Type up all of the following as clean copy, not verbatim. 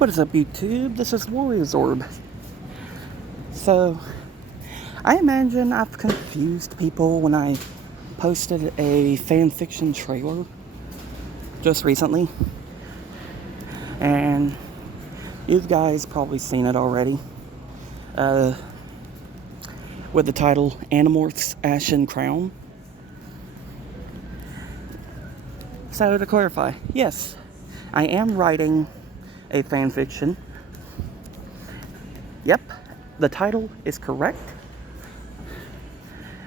What is up, YouTube? This is Warrior So, I imagine I've confused people when I posted a fanfiction trailer just recently. And you guys probably seen it already. With the title Animorphs Ashen Crown. So, to clarify, yes, I am writing a fanfiction. Yep, the title is correct.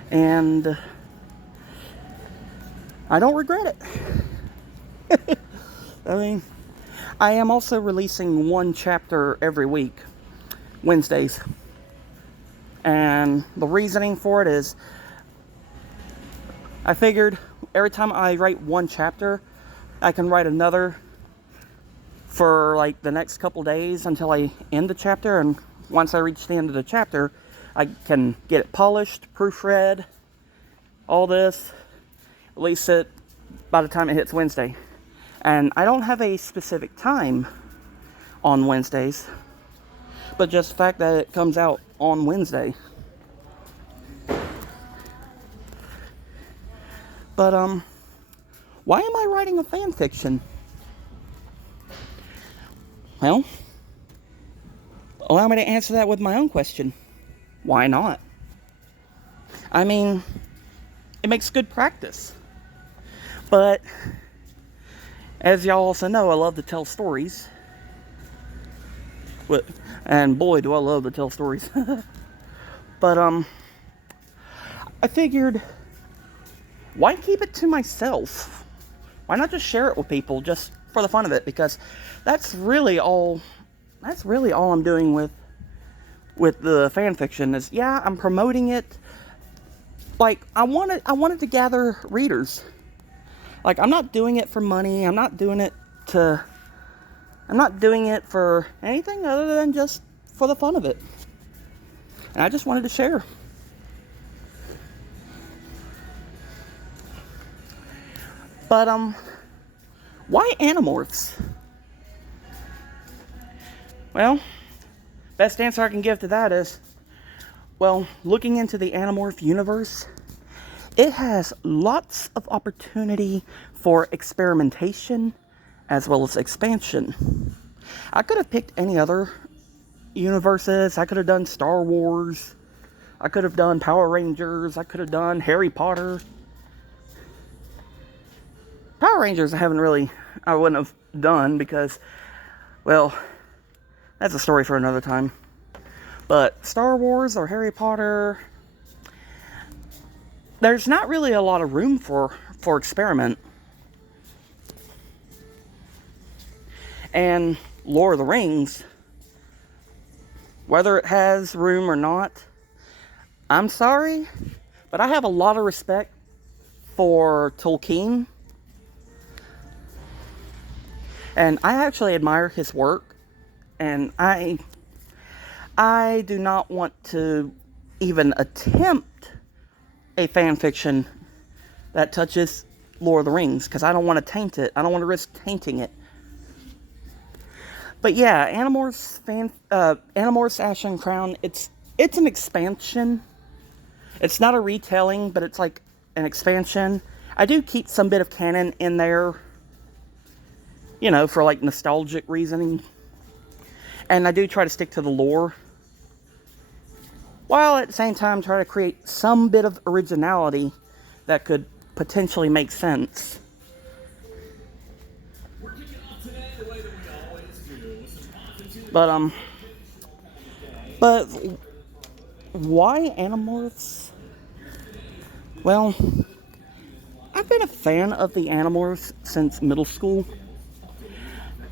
And I don't regret it. I mean, I am also releasing one chapter every week, Wednesdays. And the reasoning for it is, I figured every time I write one chapter, I can write another for like the next couple days until I end the chapter. And once I reach the end of the chapter, I can get it polished, proofread, all this, release it by the time it hits Wednesday. And I don't have a specific time on Wednesdays, but just the fact that it comes out on Wednesday. But, why am I writing a fan fiction? Well, allow me to answer that with my own question. Why not? I mean, it makes good practice. But, as y'all also know, I love to tell stories. And boy, do I love to tell stories. But, I figured, why keep it to myself? Why not just share it with people just for the fun of it? Because that's really all I'm doing with the fan fiction is, yeah, I'm promoting it. Like, I wanted to gather readers. Like, I'm not doing it for money. I'm not doing it for anything other than just for the fun of it. And I just wanted to share. But, why Animorphs? Well, best answer I can give to that is, well, looking into the Animorph universe, it has lots of opportunity for experimentation as well as expansion. I could have picked any other universes. I could have done Star Wars. I could have done Power Rangers. I could have done Harry Potter. Power Rangers I wouldn't have done because, well, that's a story for another time. But Star Wars or Harry Potter, there's not really a lot of room for experiment. And Lord of the Rings, whether it has room or not, I'm sorry, but I have a lot of respect for Tolkien. And I actually admire his work. And I do not want to even attempt a fan fiction that touches Lord of the Rings, because I don't want to taint it. I don't want to risk tainting it. But yeah, Animorphs Ashen Crown, it's an expansion. It's not a retelling, but it's like an expansion. I do keep some bit of canon in there, you know, for like nostalgic reasoning. And I do try to stick to the lore, while at the same time try to create some bit of originality that could potentially make sense. But why Animorphs? Well, I've been a fan of the Animorphs since middle school.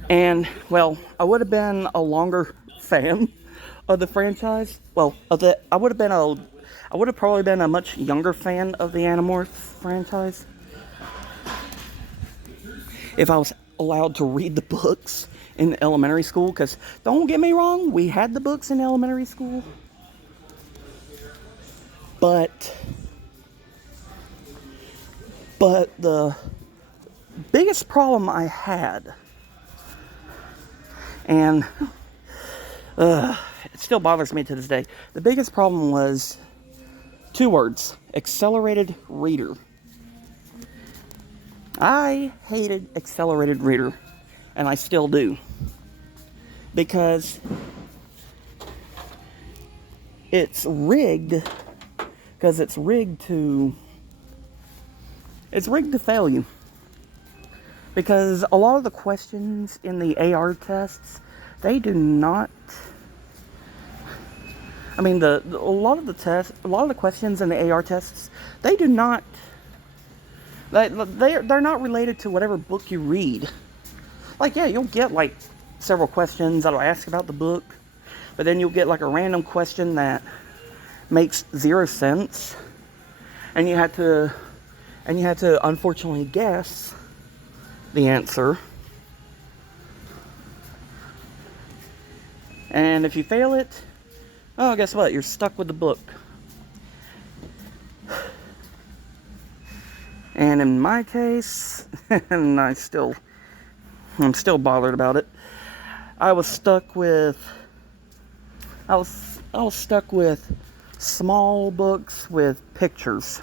And, well, I would have been a longer fan of the franchise. Well, I would have probably been a much younger fan of the Animorphs franchise if I was allowed to read the books in elementary school. Because, don't get me wrong, we had the books in elementary school. But the biggest problem I had And it still bothers me to this day. The biggest problem was 2 words: accelerated reader. I hated accelerated reader, and I still do, because it's rigged. Because it's rigged to fail you. Because a lot of the questions in the AR tests, they do not. I mean, a lot of the questions in the AR tests, they do not. They're not related to whatever book you read. Like, yeah, you'll get like several questions that'll ask about the book, but then you'll get like a random question that makes 0 sense, and you had to unfortunately guess the answer. And if you fail it, oh, guess what? You're stuck with the book. And in my case, and I'm still bothered about it. I was stuck with small books with pictures.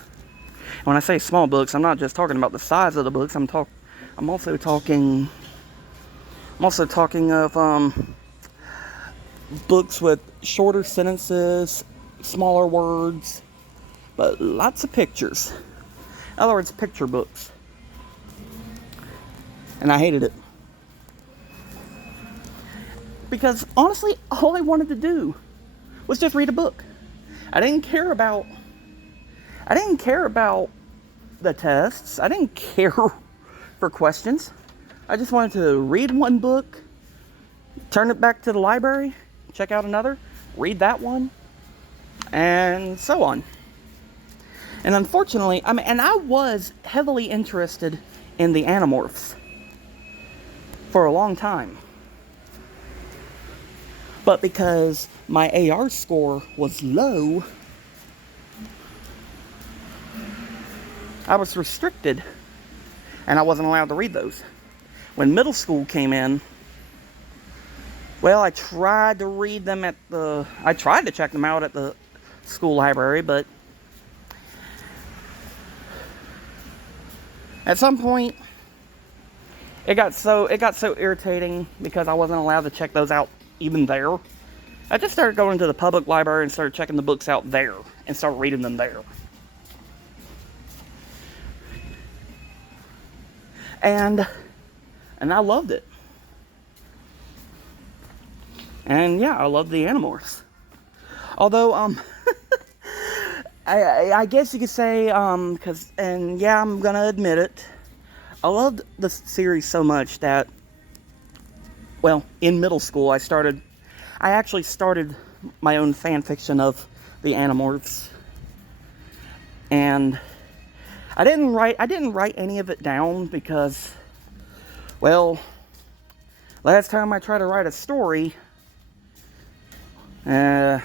And when I say small books, I'm not just talking about the size of the books. I'm also talking of books with shorter sentences, smaller words, but lots of pictures. In other words, picture books. And I hated it. Because honestly, all I wanted to do was just read a book. I didn't care about the tests. I didn't care for questions. I just wanted to read one book, turn it back to the library, check out another, read that one, and so on. And unfortunately, I was heavily interested in the Animorphs for a long time. But because my AR score was low, I was restricted, and I wasn't allowed to read those. When middle school came in, well, I tried to read them I tried to check them out at the school library, but at some point, it got so irritating because I wasn't allowed to check those out even there. I just started going to the public library and started checking the books out there and started reading them there. And I loved it. And yeah, I loved the Animorphs. Although, I guess you could say, I'm gonna admit it, I loved the series so much that, well, in middle school, I actually started my own fan fiction of the Animorphs. And I didn't write any of it down because, well, last time I tried to write a story, not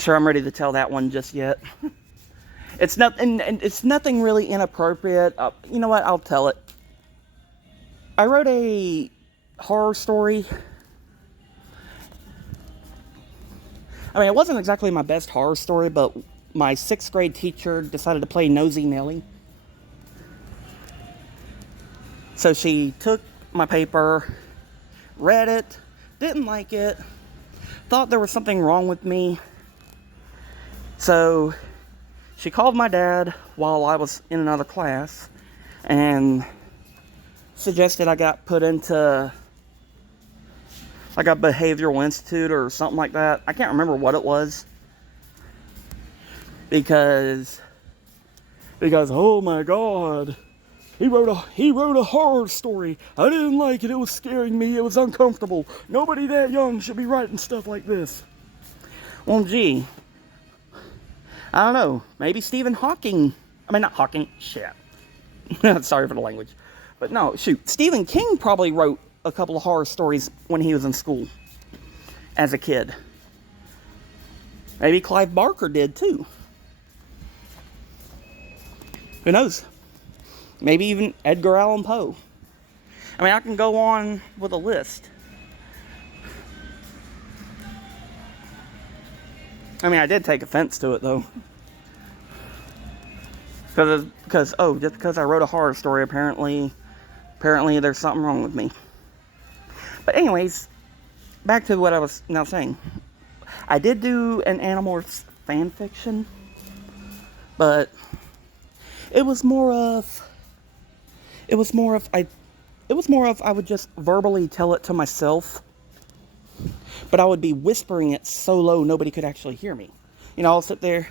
sure I'm ready to tell that one just yet. It's nothing really inappropriate. You know what? I'll tell it. I wrote a horror story. I mean, it wasn't exactly my best horror story, but my 6th grade teacher decided to play Nosy Nelly. So she took my paper, read it, didn't like it, thought there was something wrong with me. So she called my dad while I was in another class and suggested I got put into like a behavioral institute or something like that. I can't remember what it was. Because oh my god, he wrote a horror story. I didn't like it. It was scaring me. It was uncomfortable. Nobody that young should be writing stuff like this. Well, gee, I don't know. Maybe Stephen Hawking. Not Hawking. Shit. Sorry for the language. But no, shoot. Stephen King probably wrote a couple of horror stories when he was in school as a kid. Maybe Clive Barker did too. Who knows? Maybe even Edgar Allan Poe. I mean, I can go on with a list. I mean, I did take offense to it, though. Because just because I wrote a horror story, apparently there's something wrong with me. But anyways, back to what I was now saying. I did do an Animorphs fan fiction, but it was more of I would just verbally tell it to myself, but I would be whispering it so low nobody could actually hear me. You know, I'll sit there,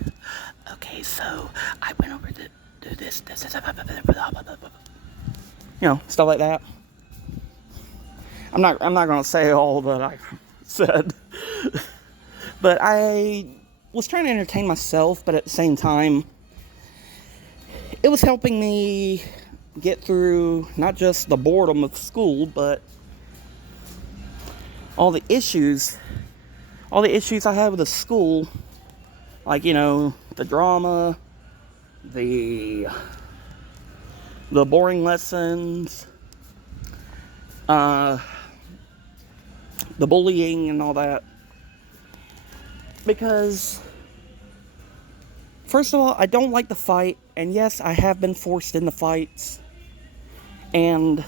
okay, so I went over to do this, you know, stuff like that. I'm not going to say all that I said, but I was trying to entertain myself, but at the same time, it was helping me get through not just the boredom of school, but all the issues I had with the school, like, you know, the drama, the boring lessons, the bullying and all that. Because, first of all, I don't like the fight, and yes, I have been forced into fights, and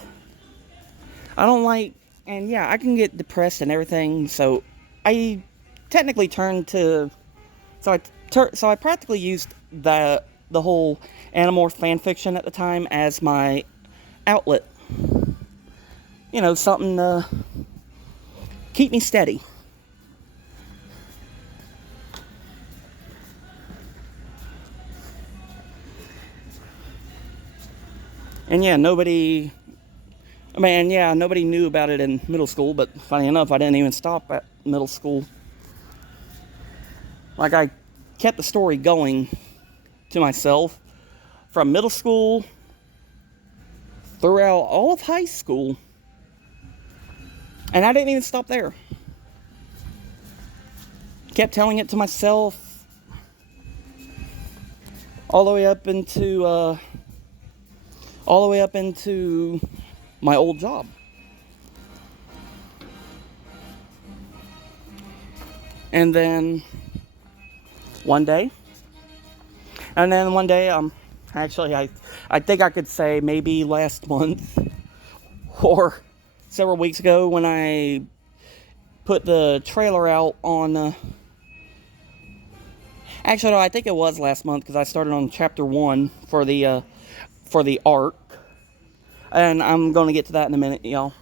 I don't like, and yeah, I can get depressed and everything, so I technically turned to, so I practically used the whole Animorph fanfiction at the time as my outlet. You know, something to keep me steady. And yeah, nobody knew about it in middle school, but funny enough, I didn't even stop at middle school. Like, I kept the story going to myself from middle school throughout all of high school. And I didn't even stop there. Kept telling it to myself all the way up into my old job. And then one day, actually, I think I could say maybe last month or several weeks ago, when I put the trailer out on, actually, no, I think it was last month, because I started on chapter 1 for the arc, and I'm going to get to that in a minute, y'all.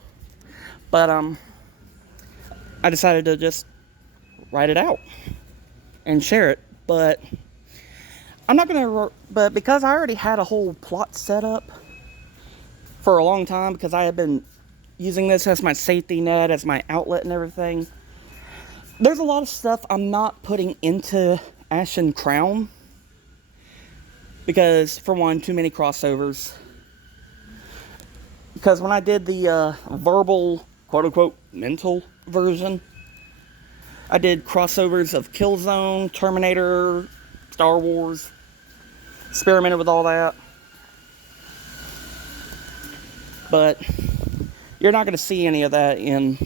But I decided to just write it out and share it. But I'm not gonna. But because I already had a whole plot set up for a long time, because I had been using this as my safety net, as my outlet and everything, there's a lot of stuff I'm not putting into Ashen Crown. Because, for one, too many crossovers. Because when I did the verbal, quote-unquote, mental version, I did crossovers of Killzone, Terminator, Star Wars, experimented with all that. But you're not going to see any of that in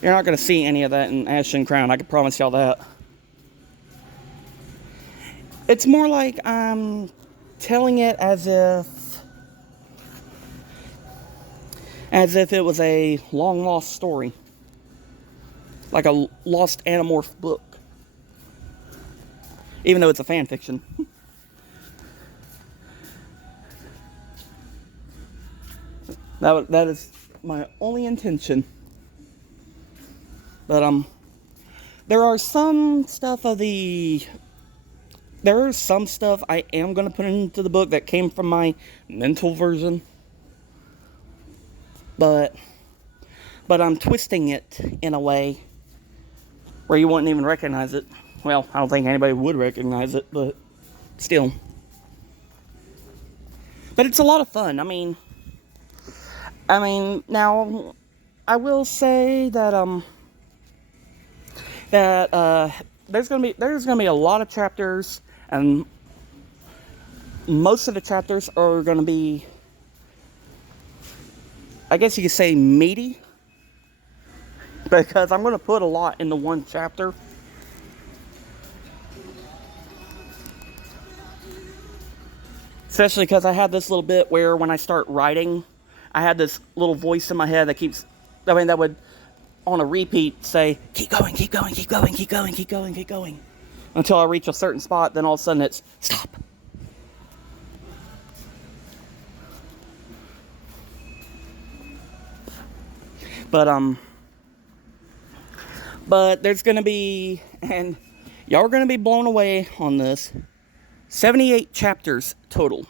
Ashen Crown, I can promise y'all that. It's more like I'm telling it as if it was a long-lost story. Like a lost Animorph book. Even though it's a fan fiction. That is my only intention. But there is some stuff I am going to put into the book that came from my mental version. But I'm twisting it in a way where you wouldn't even recognize it. Well, I don't think anybody would recognize it, but still. But it's a lot of fun. I mean, now I will say that there's gonna be a lot of chapters, and most of the chapters are gonna be I guess you could say meaty, because I'm going to put a lot into one chapter. Especially because I had this little bit where when I start writing, I had this little voice in my head that keeps, that would, on a repeat, say, keep going, keep going, keep going, keep going, keep going, keep going. Until I reach a certain spot, then all of a sudden it's, stop. But there's going to be, and y'all are going to be blown away on this, 78 chapters total.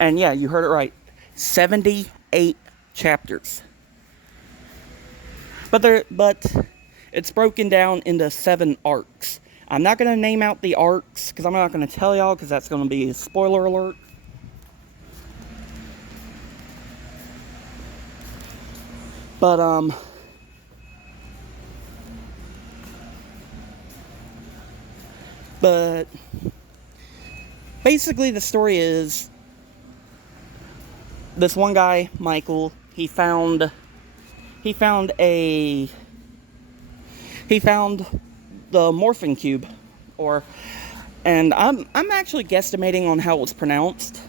And yeah, you heard it right. 78 chapters. But it's broken down into 7 arcs. I'm not going to name out the arcs, because I'm not going to tell y'all, because that's going to be a spoiler alert. But basically the story is this one guy, Michael, he found the Morphin Cube, and I'm actually guesstimating on how it's pronounced.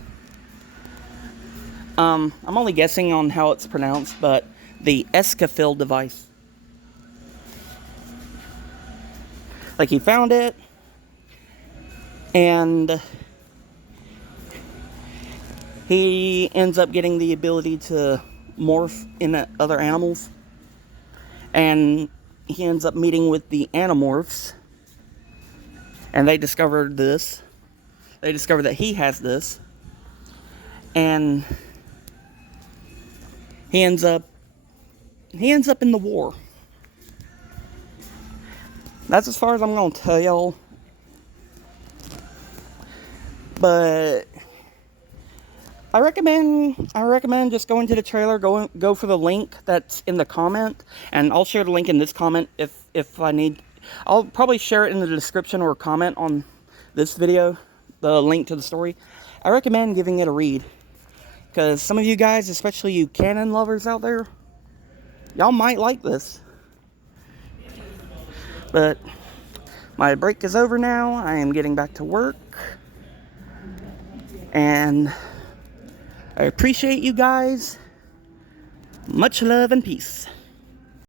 I'm only guessing on how it's pronounced, but the Escafil device. Like, he found it, and he ends up getting the ability to morph into other animals. And he ends up meeting with the Animorphs. And they discovered this. They discovered that he has this. And he ends up in the war. That's as far as I'm going to tell y'all. But I recommend just going to the trailer, go for the link that's in the comment, and I'll share the link in this comment if I need. I'll probably share it in the description or comment on this video, the link to the story. I recommend giving it a read, because some of you guys, especially you canon lovers out there, y'all might like this. But my break is over now. I am getting back to work. And I appreciate you guys. Much love and peace.